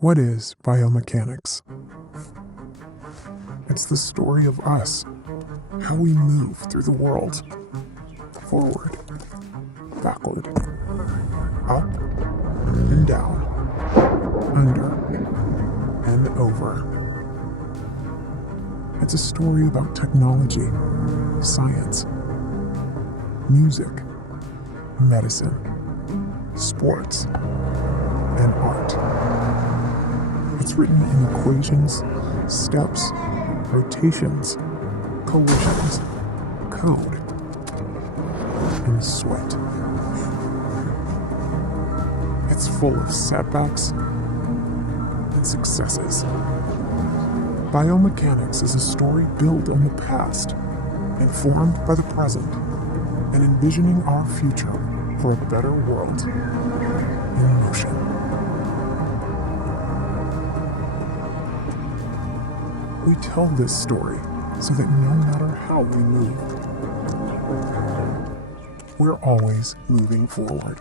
What is biomechanics? It's the story of us, how we move through the world, forward, backward, up and down, under and over. It's a story about technology, science, music, medicine, sports, and art. It's written in equations, steps, rotations, collisions, code, and sweat. It's full of setbacks and successes. Biomechanics is a story built on the past, informed by the present, and envisioning our future for a better world in motion. We tell this story so that no matter how we move, we're always moving forward.